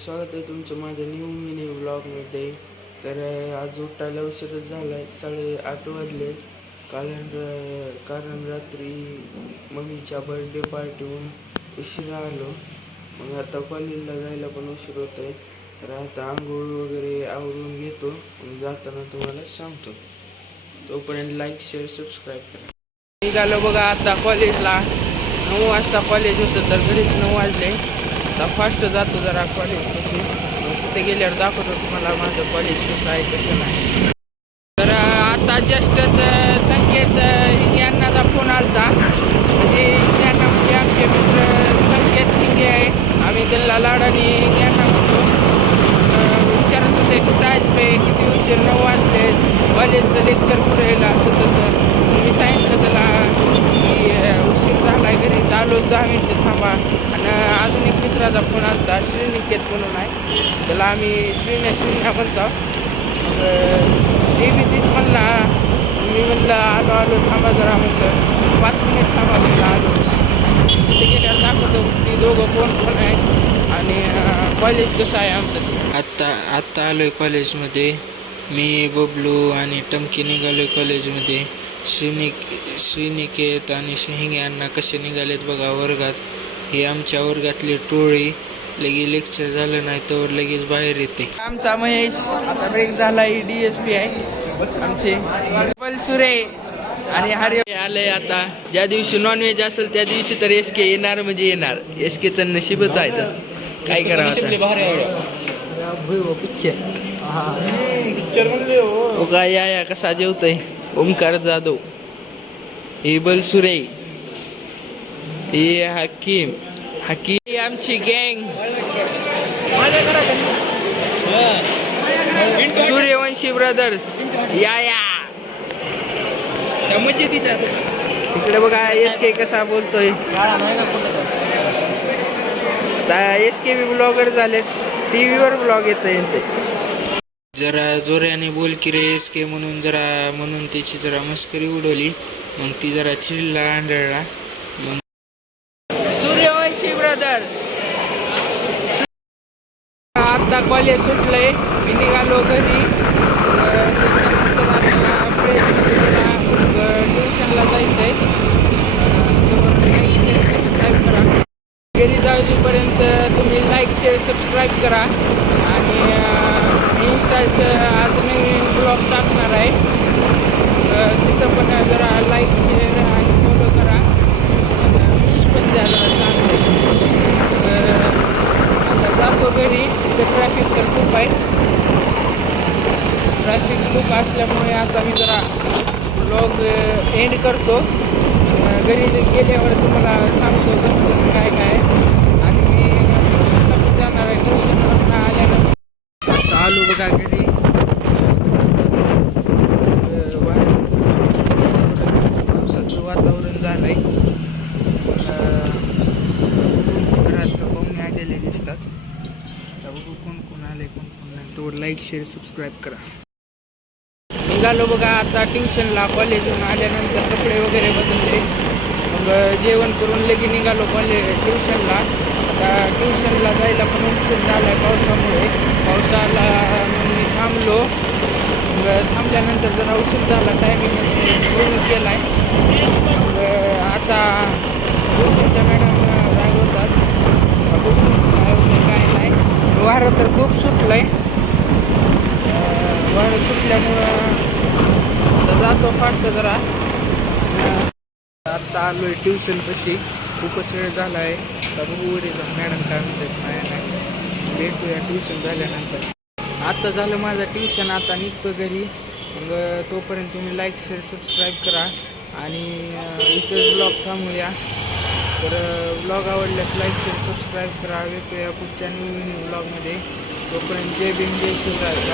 स्वागत आहे तुमचं माझ्या न्यू मिनी व्लॉगमध्ये. तर आज उठायला उशीरच झाला आहे, 8:30 वाजले. कारण रात्री मम्मीच्या बर्थडे पार्टीहून उशिरा आलो. मग आता कॉलेजला जायला पण उशीर होत आहे. तर आता आंघोळ वगैरे आवरून घेतो, मग जाताना तुम्हाला सांगतो. तोपर्यंत लाईक शेअर सबस्क्राईब करा. निघालो बघा आता कॉलेजला. 9 वाजता कॉलेज होतं, तर घरीच 9 वाजले. आता फास्ट जातो जरा कॉलेजपाशी. तिथे गेल्यावर दाखवतो तुम्हाला माझं कॉलेज कसं आहे कसं नाही. तर आता जस्टच संकेत हिंगे यांनाचा फोन आलता. म्हणजे यांना म्हणजे आमचे मित्र संकेत हिंगे आहे, आम्ही त्यांना लाडाने हिंगे यांना म्हणतो. विचारत होते कुठं आहेस बे, किती उशीर, 9 वाजले, कॉलेजचं लेक्चर पुढे येईल असं तसं. मी सांगितलं त्याला की उशीर झाला आहे, घरी चालूच 10 मिनिटं थांबा. आणि अजून एक मित्राचा फोन आलता, श्रीनिकेत म्हणून आहे, त्याला आम्ही श्रीन्या म्हणतो. मग ते बी तीच म्हणला, मी म्हणलं आलो थांबा जरा, म्हटलं 5 मिनिट थांबा, म्हणलं आलोच. तिथे गेल्यावर दाखवतो ती दोघं कोण आहेत आणि कॉलेज कसं आहे आमचं ते. आत्ता आलो आहे कॉलेजमध्ये. मी बबलू आणि टमकी निघालो आहे कॉलेजमध्ये. श्रीनिकेत आणि हिंगे यांना कसे निघालेत बघा वर्गात. ही आमच्या वर्गातली टोळी लगेच लेक्चर झालं नाही तर लगेच बाहेर येते. आमचा महेश आता ब्रेक झाला. DSP आहे आमचे सुरे आणि हरे आले. आता ज्या दिवशी नॉनव्हेज असेल त्या दिवशी तर SK येणार म्हणजे येणार. SKचं नशीबच आहे तसं, काय करावं. काय या कसा जेवतोय ओमकार जाधव, एबल सुरे, हे हकीम आमची गँग, सूर्यवंशी ब्रदर्स. या म्हणजे तिच्या तिकडे बघा SK कसा बोलतोय. SK बी ब्लॉगर झालेत, TV वर ब्लॉग येतो यांचे. जरा जोऱ्याने बोल की रे SK म्हणून त्याची जरा मस्करी उडवली. मग ती जरा चिडला आंधळला. मग सूर्यवंशी ब्रदर्स. आता कॉलेज सुटलंय, मी निघालो घरी. ट्युशनला जायचंय. सबस्क्राईब करा. घरी जाऊपर्यंत तुम्ही लाईक शेअर सबस्क्राईब करा. आणि इन्स्टाचं आज नवीन ब्लॉग टाकणार आहे, तिथं पण जरा लाईक शेअर आणि फॉलो करा. न्यूज पण द्या जरा चांगलं. आता जातो घरी. तिथं ट्रॅफिक तर खूप आहे. ट्रॅफिक खूप असल्यामुळे आता मी जरा ब्लॉग एंड करतो. घरी गेल्यावर तुम्हाला सांगतो कसं कसं काय काय. आणि मी ट्युशनला पण जाणार आहे. ट्युशनवरून आल्यानंतर आता आलो बघा घरी. पावसाचं वातावरण झालं आहे. घरात पाहुणे आलेले दिसतात. आता बघू कोण कोण आले कोण कोण नाही. तो लाईक शेअर सबस्क्राईब करा. निघालो बघा आता ट्युशनला. कॉलेजवरून आल्यानंतर कपडे वगैरे बदलले, मग जेवण करून लगे निघालो ट्युशनला. आता ट्युशनला जायला पण उशीर झाला आहे पावसामुळे. पावसाला मग मी थांबलो. मग थांबल्यानंतर जरा उशीर झाला, टायमिंग पूर्ण केला आहे. मग आता ट्युशनच्या मॅडम रागवतात, काय नाही. वारं तर खूप सुटलं आहे. वारं सुटल्यामुळं आता जातो फास्ट जरा. आता आलो आहे ट्युशनपाशी. खूपच वेळ झाला आहे. आता बघू वरी जाऊन मॅडम काय म्हणतात नाही. भेटूया ट्युशन झाल्यानंतर. आता झालं माझं ट्युशन. आता निघतो घरी. मग तोपर्यंत तुम्ही लाईक शेअर सबस्क्राईब करा. आणि इथं ब्लॉग थांबूया. तर ब्लॉग आवडल्यास लाईक शेअर सबस्क्राईब करा. भेटूया पुढच्या न्यू ब्लॉगमध्ये. तोपर्यंत जय भीम जय शिवराय.